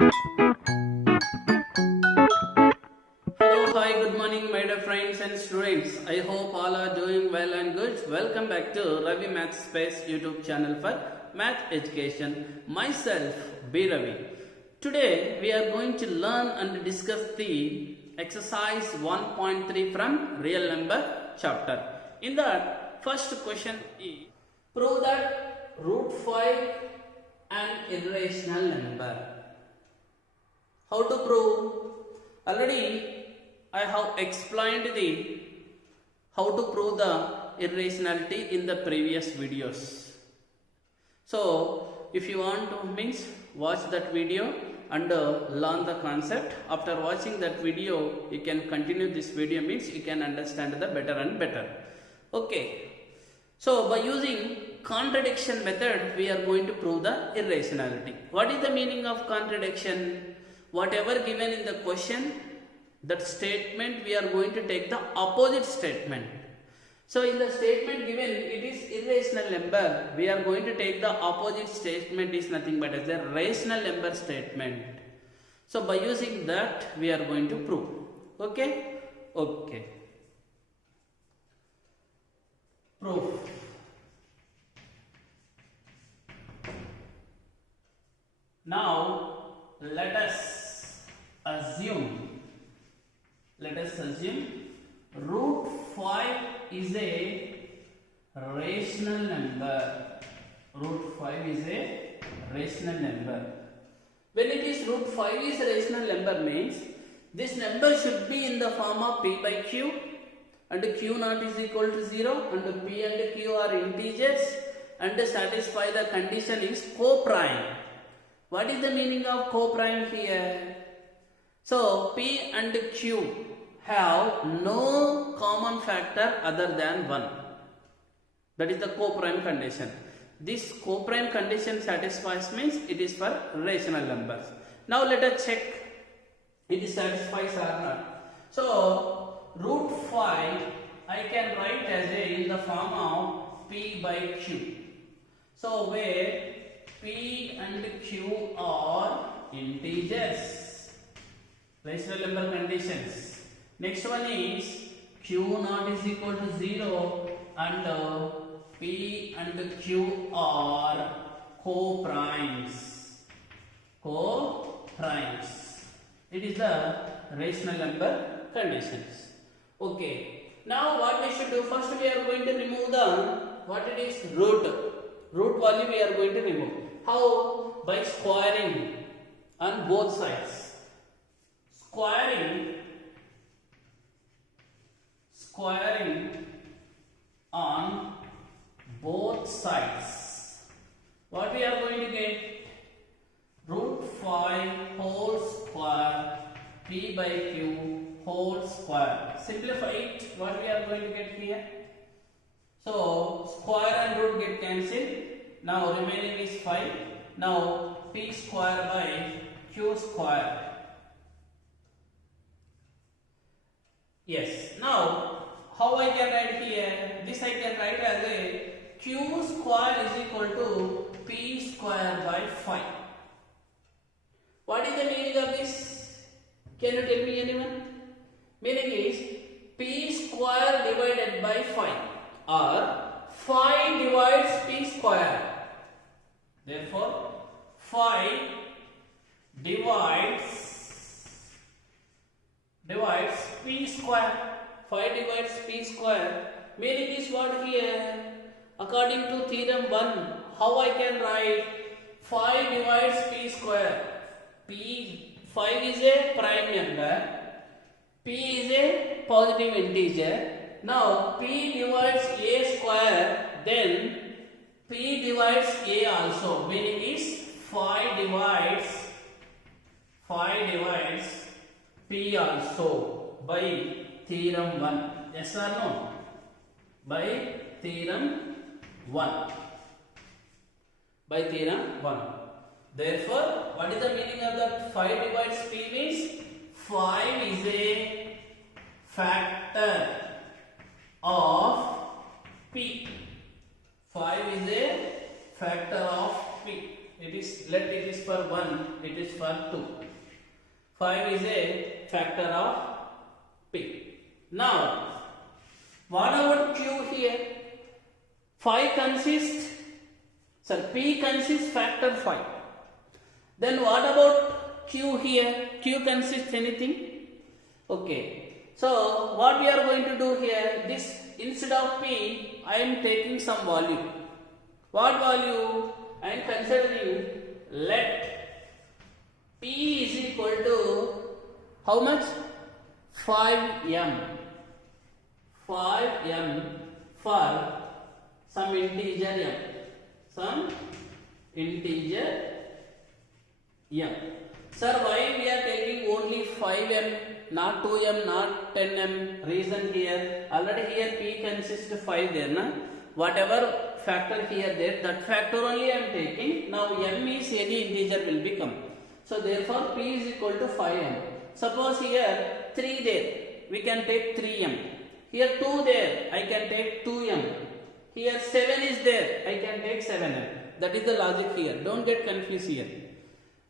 Hello, hi, good morning, my dear friends and students. I hope all are doing well and good. Welcome back to Ravi Math Space YouTube channel for Math Education. Myself, B. Ravi. Today, we are going to learn and discuss the exercise 1.3 from Real Number chapter. In that, first question is, prove that root 5 an irrational number. How to prove? Already I have explained the how to prove the irrationality in the previous videos. So if you want to watch that video and learn the concept. After watching that video, you can continue this video, you can understand the better and better. Okay. So by using contradiction method, we are going to prove the irrationality. What is the meaning of contradiction? Whatever given in the question, that statement we are going to take the opposite statement. So in the statement given, it is irrational number. We are going to take the opposite statement is nothing but as a rational number statement. So by using that, we are going to prove. Okay? Okay. Proof. Now let us assume root 5 is a rational number. Root 5 is a rational number. When it is root 5 is a rational number means this number should be in the form of p by q and q naught is equal to 0 and p and q are integers and satisfy the condition is co-prime. What is the meaning of co-prime here? So p and q have no common factor other than 1. That is the co-prime condition. This co-prime condition satisfies means it is for rational numbers. Now let us check it satisfies or not. So root 5 I can write as in the form of p by q. So where p and q are integers, rational number conditions. Next one is q naught is equal to 0 and p and q are co-primes. Co-primes. It is the rational number conditions. Okay. Now what we should do? First we are going to remove the what it is root. Root value we are going to remove. How? By squaring on both sides. Squaring on both sides. What we are going to get? Root 5 whole square p by q whole square. Simplify it. What we are going to get here? So square and root get cancelled. Now remaining is 5. Now p square by q square. Yes. Now how I can write here? This I can write as a q square is equal to p square by 5. What is the meaning of this? Can you tell me, anyone? Meaning is p square divided by 5 or 5 divides p square. Therefore 5 divides p square. 5 divides p square. Meaning is what here? According to theorem 1, how I can write 5 divides p square? 5 is a prime number. P is a positive integer. Now p divides a square, then p divides a also. Meaning is 5 divides p also by theorem 1. Yes or no? By theorem 1. By theorem 1. Therefore, what is the meaning of that 5 divides p means 5 is a factor of p. 5 is a factor of p. let it is for 1, it is for 2. 5 is a factor of P. Now, what about Q here? 5 consists, P consists factor 5. Then what about Q here? Q consists anything? Okay. So, what we are going to do here, this instead of P, I am taking some value. What value? I am considering let P is equal to how much? 5m. 5m for some integer m. Some integer m. Sir, why we are taking only 5m, not 2m, not 10m? Reason here, already here P consists of 5 there, na? Whatever factor here there, that factor only I am taking. Now m is any integer will become. So therefore P is equal to 5m. Suppose here 3 there, we can take 3m. Here 2 there, I can take 2m. Here 7 is there, I can take 7m. That is the logic here. Don't get confused here.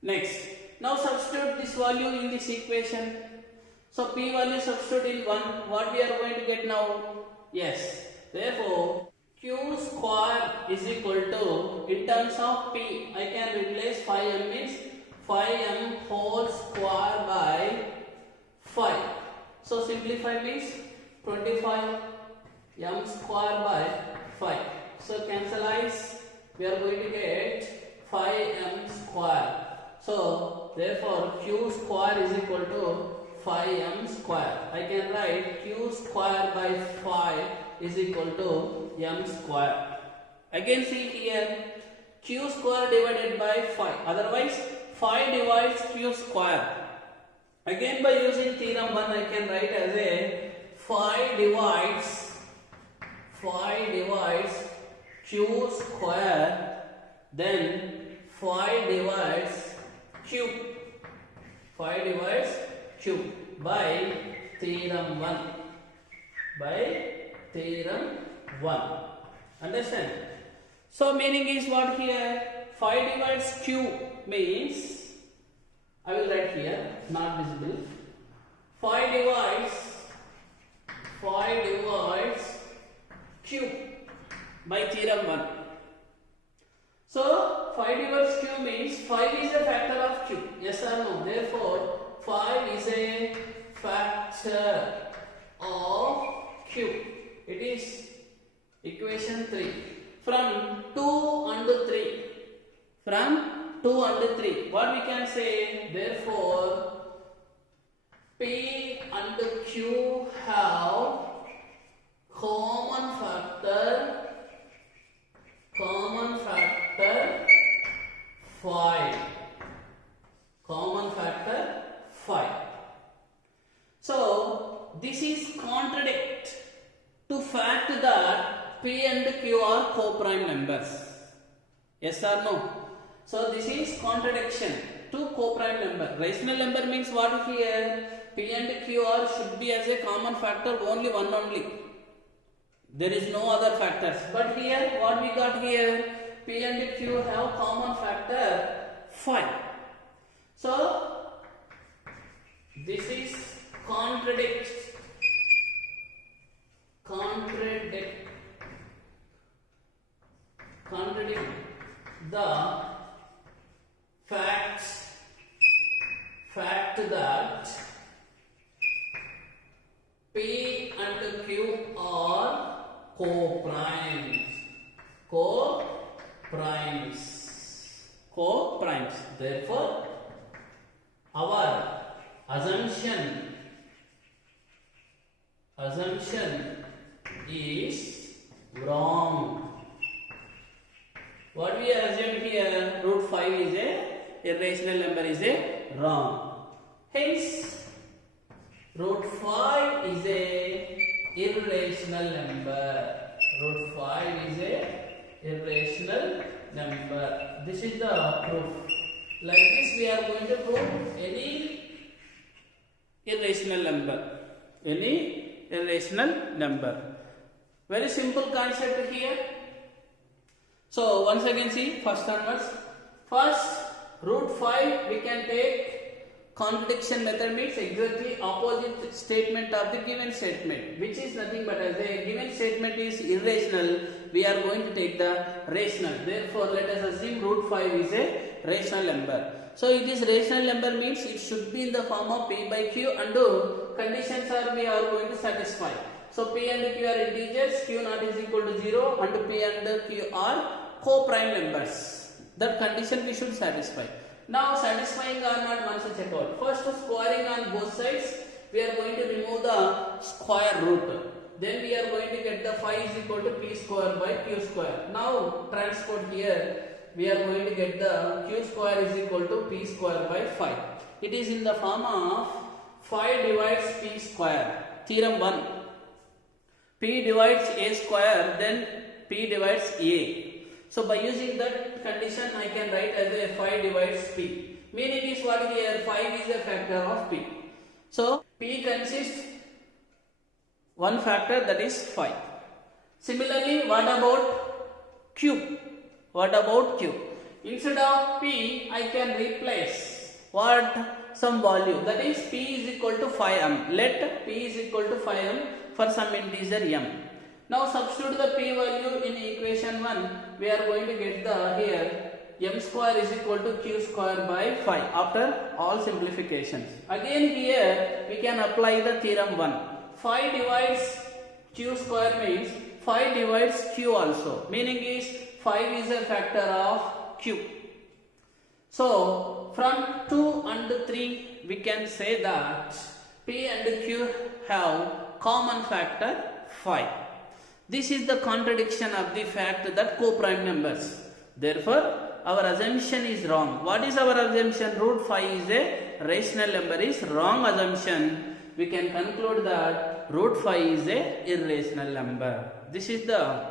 Next, now substitute this value in this equation. So P value substitute in 1. What we are going to get now? Yes. Therefore, Q square is equal to, in terms of P, I can replace 5m means 5m whole square by 5. So simplify means 25 m square by 5. So cancelize, we are going to get 5m square. So therefore Q square is equal to 5m square. I can write Q square by 5 is equal to m square. Again see here, Q square divided by 5. Otherwise 5 divides Q square. Again by using theorem 1 I can write as a 5 divides Q square, then 5 divides Q. 5 divides Q by theorem 1. By theorem 1. Understand? So meaning is what here? 5 divides Q means, I will write here, not visible. 5 divides Q by theorem 1. So 5 divides Q means 5 is a factor of Q. Yes or no? Therefore 5 is a factor of Q. It is equation 3. From 2 and 3. From 2 and 3. What we can say? Therefore, P and Q have common factor 5. Common factor 5. So this is contradict to fact that P and Q are co-prime numbers. Yes or no? So this is contradiction to co-prime number. Rational number means what here? P and Q are should be as a common factor only one only. There is no other factors. But here what we got here? P and Q have common factor 5. So this is contradict the fact that P and Q are co-primes. Therefore, our assumption is wrong. What we assume here, root 5 is a irrational number, is a wrong. Hence, root 5 is a irrational number. Root 5 is a irrational number. This is the proof. Like this we are going to prove any irrational number. Any irrational number. Very simple concept here. So once again see first onwards. First, root 5 we can take contradiction method, means exactly opposite statement of the given statement, which is nothing but as a given statement is irrational, we are going to take the rational. Therefore, let us assume root 5 is a rational number. So it is rational number means it should be in the form of p by q, and conditions are we are going to satisfy. So p and q are integers, q not is equal to 0, and p and q are co-prime numbers. That condition we should satisfy. Now satisfying or not, once check out. First, squaring on both sides, we are going to remove the square root. Then we are going to get the phi is equal to p square by q square. Now transport here, we are going to get the q square is equal to p square by phi. It is in the form of phi divides p square. Theorem 1. P divides a square, then p divides a. So by using that condition, I can write as a phi divides p. Meaning is what here? Phi is a factor of p. So p consists one factor, that is phi. Similarly, what about q? What about q? Instead of p, I can replace what? Some value, that is p is equal to phi m. Let p is equal to phi m for some integer m. Now substitute the p value in equation 1. We are going to get the here m square is equal to q square by phi after all simplifications. Again here we can apply the theorem 1. Phi divides q square means phi divides q also. Meaning is phi is a factor of q. So from 2 and 3 we can say that p and q have common factor phi. This is the contradiction of the fact that co-prime numbers. Therefore, our assumption is wrong. What is our assumption? Root 5 is a rational number is wrong assumption. We can conclude that root 5 is a irrational number. This is the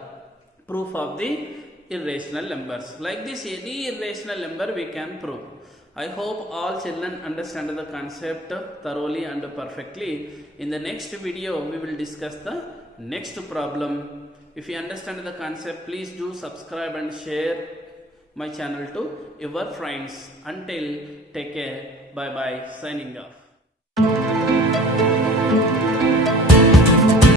proof of the irrational numbers. Like this, any irrational number we can prove. I hope all children understand the concept thoroughly and perfectly. In the next video, we will discuss the next problem. If you understand the concept, please do subscribe and share my channel to your friends. Until, take care, bye bye, signing off.